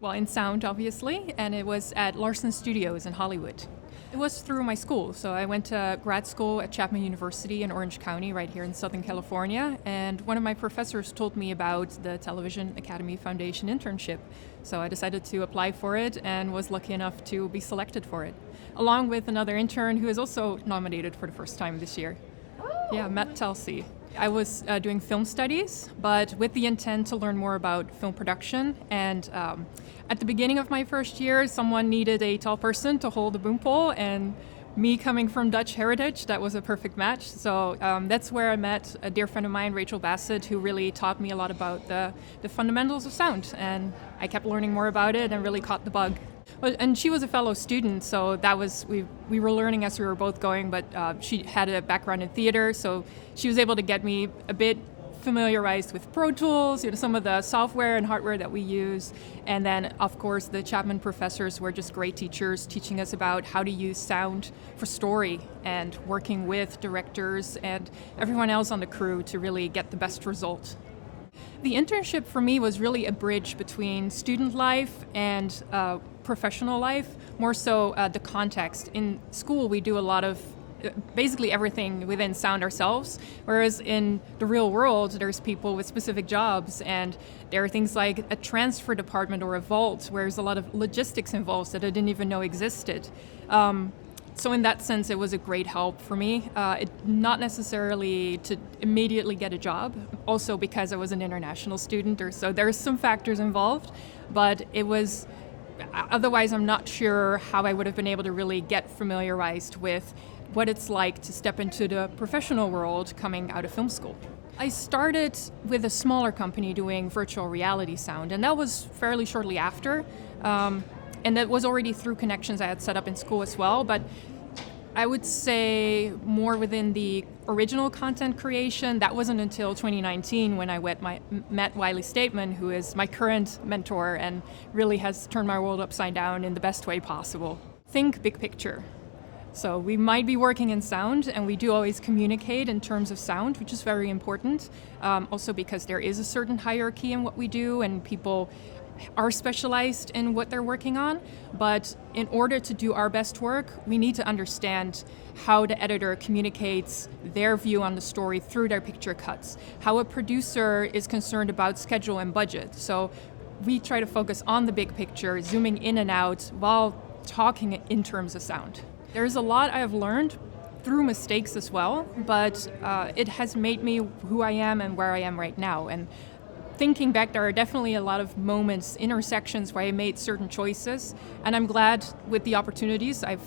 Well, in sound, obviously, and it was at Larson Studios in Hollywood. It was through my school. So I went to grad school at Chapman University in Orange County, right here in Southern California, and one of my professors told me about the Television Academy Foundation internship. So I decided to apply for it and was lucky enough to be selected for it, along with another intern who is also nominated for the first time this year. Yeah, Matt Telsey. I was doing film studies, but with the intent to learn more about film production. And at the beginning of my first year, someone needed a tall person to hold the boom pole, and me coming from Dutch heritage, that was a perfect match. So that's where I met a dear friend of mine, Rachel Bassett, who really taught me a lot about the fundamentals of sound. And I kept learning more about it and really caught the bug. Well, and she was a fellow student, so that was we were learning as we were both going, but she had a background in theater, so she was able to get me a bit familiarized with Pro Tools, some of the software and hardware that we use. And then, of course, the Chapman professors were just great teachers, teaching us about how to use sound for story and working with directors and everyone else on the crew to really get the best result. The internship for me was really a bridge between student life and professional life, more so the context. In school, we do a lot of basically everything within sound ourselves, whereas in the real world, there's people with specific jobs, and there are things like a transfer department or a vault, where there's a lot of logistics involved that I didn't even know existed. So in that sense, it was a great help for me. Not necessarily to immediately get a job, also because I was an international student, so there's some factors involved, but it was, otherwise I'm not sure how I would have been able to really get familiarized with what it's like to step into the professional world coming out of film school. I started with a smaller company doing virtual reality sound, and that was fairly shortly after. And that was already through connections I had set up in school as well, but I would say more within the original content creation. That wasn't until 2019 when I met Wiley Stateman, who is my current mentor and really has turned my world upside down in the best way possible. Think big picture. So we might be working in sound, and we do always communicate in terms of sound, which is very important, also because there is a certain hierarchy in what we do, and people are specialized in what they're working on. But in order to do our best work, we need to understand how the editor communicates their view on the story through their picture cuts, how a producer is concerned about schedule and budget. So we try to focus on the big picture, zooming in and out while talking in terms of sound. There's a lot I have learned through mistakes as well, but it has made me who I am and where I am right now. And thinking back, there are definitely a lot of moments, intersections where I made certain choices, and I'm glad with the opportunities I've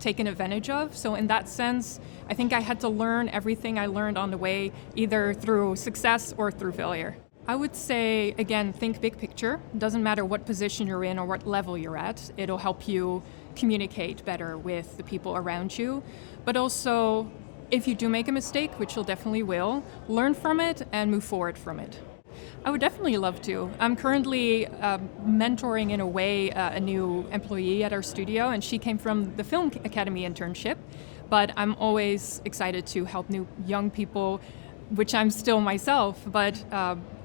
taken advantage of. So in that sense, I think I had to learn everything I learned on the way, either through success or through failure. I would say, again, think big picture. It doesn't matter what position you're in or what level you're at. It'll help you communicate better with the people around you. But also, if you do make a mistake, which you'll definitely will, learn from it and move forward from it. I would definitely love to. I'm currently mentoring, in a way, a new employee at our studio, and she came from the Film Academy internship. But I'm always excited to help new young people, which I'm still myself, but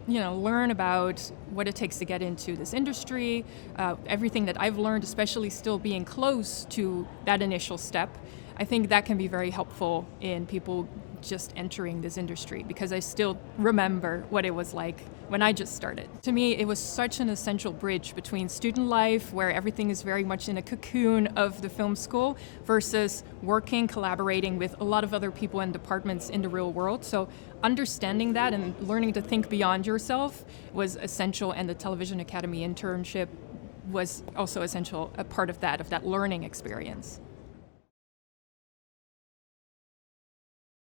learn about what it takes to get into this industry, everything that I've learned, especially still being close to that initial step. I think that can be very helpful in people just entering this industry, because I still remember what it was like when I just started. To me, it was such an essential bridge between student life, where everything is very much in a cocoon of the film school, versus working, collaborating with a lot of other people and departments in the real world. So understanding that and learning to think beyond yourself was essential, and the Television Academy internship was also essential, a part of that learning experience.